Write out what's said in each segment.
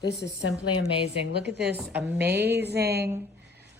This is simply amazing. Look at this amazing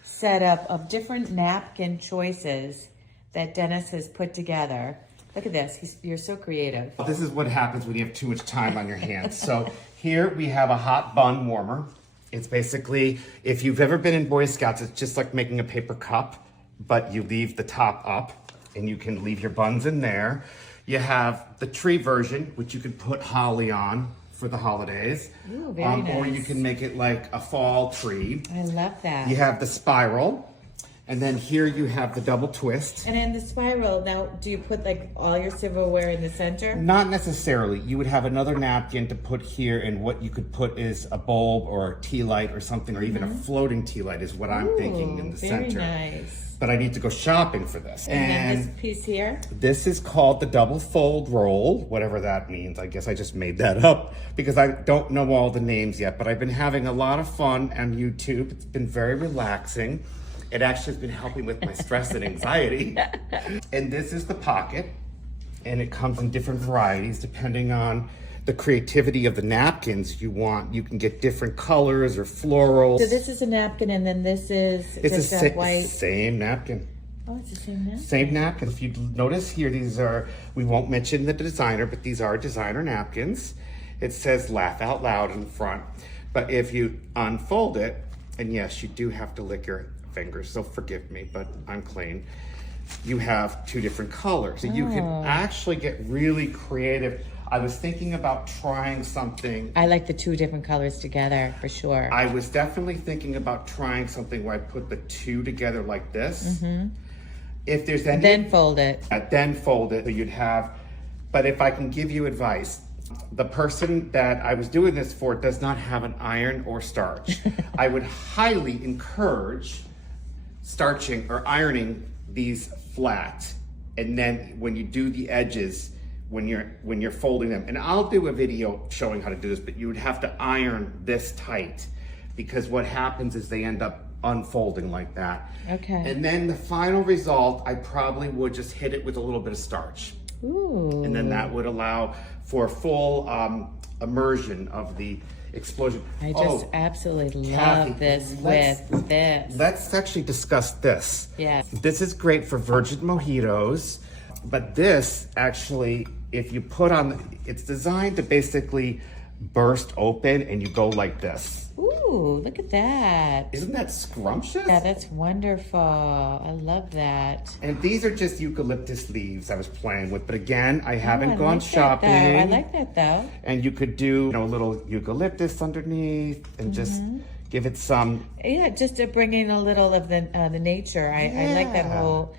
setup of different napkin choices that Dennis has put together. Look at this. You're so creative. This is what happens when you have too much time on your hands. So here we have a hot bun warmer. It's basically, if you've ever been in Boy Scouts, it's just like making a paper cup, but you leave the top up and you can leave your buns in there. You have the tree version, which you could put holly on for the holidays. Ooh, very nice. Or you can make it like a fall tree. I love that. You have the spiral, and then here you have the double twist. And in the spiral, now, do you put like all your silverware in the center? Not necessarily. You would have another napkin to put here, and what you could put is a bulb or a tea light or something, or even a floating tea light is what I'm thinking in the very center. Nice. But I need to go shopping for this. And then this piece here? This is called the double fold roll, whatever that means. I guess I just made that up because I don't know all the names yet, but I've been having a lot of fun on YouTube. It's been very relaxing. It actually has been helping with my stress and anxiety. And this is the pocket, and it comes in different varieties depending on the creativity of the napkins you want. You can get different colors or florals. So this is a napkin, and then this is It's just white. Same napkin. Oh, it's the same napkin. Same napkin. If you notice here, these are, we won't mention the designer, but these are designer napkins. It says laugh out loud in the front. But if you unfold it, and yes, you do have to lick your fingers, so forgive me, but I'm clean. You have two different colors. So you can actually get really creative. I was thinking about trying something. I like the two different colors together, for sure. I was definitely thinking about trying something where I put the two together like this. If there's any, Then fold it. then fold it. So you'd have, but if I can give you advice, the person that I was doing this for does not have an iron or starch. I would highly encourage starching or ironing these flat, and then when you do the edges, when you're folding them, and I'll do a video showing how to do this, but you would have to iron this tight, because what happens is they end up unfolding like that. Okay. And then the final result, I probably would just hit it with a little bit of starch. Ooh. And then that would allow for full immersion of the explosion. I just absolutely Kathy, love this with this. Let's actually discuss this. Yes. This is great for virgin mojitos, but this actually, if you put on, it's designed to basically burst open and you go like this. Ooh, look at that. Isn't that scrumptious? Yeah, that's wonderful. I love that. And these are just eucalyptus leaves I was playing with, but again, I haven't I gone like that, shopping. though. I like that though. And you could do, a little eucalyptus underneath and just give it some. Yeah, just to bring in a little of the nature. I like that Yeah. whole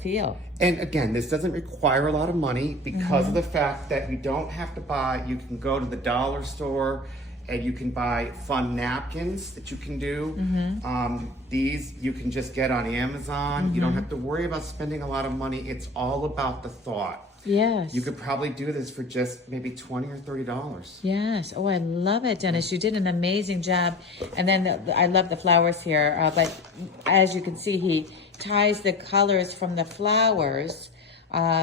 feel. And again, this doesn't require a lot of money because of the fact that you don't have to buy, you can go to the dollar store and you can buy fun napkins that you can do. These you can just get on Amazon. You don't have to worry about spending a lot of money. It's all about the thought. Yes. You could probably do this for just maybe $20 or $30. Yes. Oh, I love it, Dennis. You did an amazing job. And then I love the flowers here. But as you can see, he ties the colors from the flowers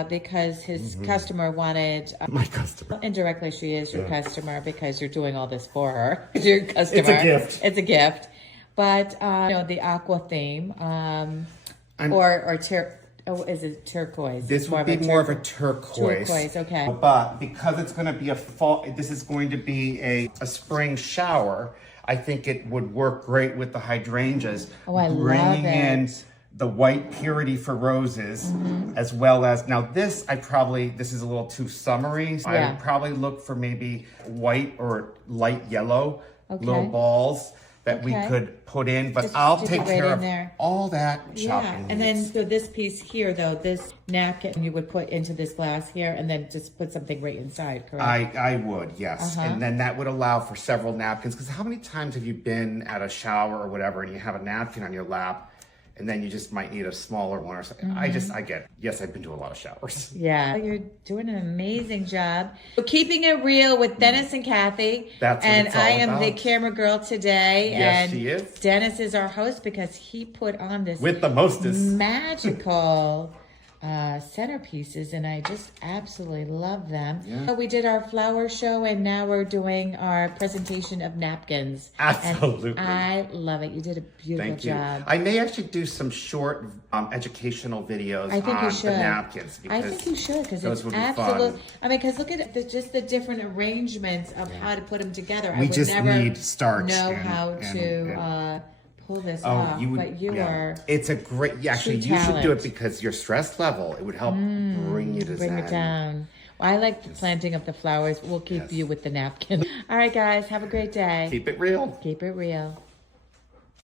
because his customer wanted. My customer. Indirectly, she is your customer because you're doing all this for her. Your customer. It's a gift. It's a gift. But the aqua theme, is it turquoise? This would be more of a turquoise. Turquoise, okay. But because it's going to be a fall, this is going to be a spring shower, I think it would work great with the hydrangeas. Oh, I love bringing in it. the white purity for roses, as well as, now this is a little too summery. So I would probably look for maybe white or light yellow little balls that we could put in, but I'll take care of all that shopping. And then, so this piece here, though, this napkin you would put into this glass here and then just put something right inside, correct? I would, yes. And then that would allow for several napkins, because how many times have you been at a shower or whatever and you have a napkin on your lap and then you just might need a smaller one or something? I get it. Yes, I've been to a lot of showers. Yeah, you're doing an amazing job. So keeping it real with Dennis and Kathy. That's what and it's all I am the about. camera girl today. Yes, and she is. Dennis is our host because he put on this With the mostest. magical centerpieces, and I just absolutely love them. Yeah. So we did our flower show, and now we're doing our presentation of napkins. Absolutely. And I love it. You did a beautiful Thank you. job. I may actually do some short educational videos I think on you should. the napkins. I think you should, because those it's would be absolute. fun. I mean, because look at just the different arrangements of how to put them together. I We would just never need starch know and- how and- to pull this off, but you are. It's a great. Actually, true you should do talent. it because your stress level. It would help bring you to Bring it zen. down. Well, I like the planting of the flowers. We'll keep Yes. you with the napkin. All right, guys. Have a great day. Keep it real. Keep it real.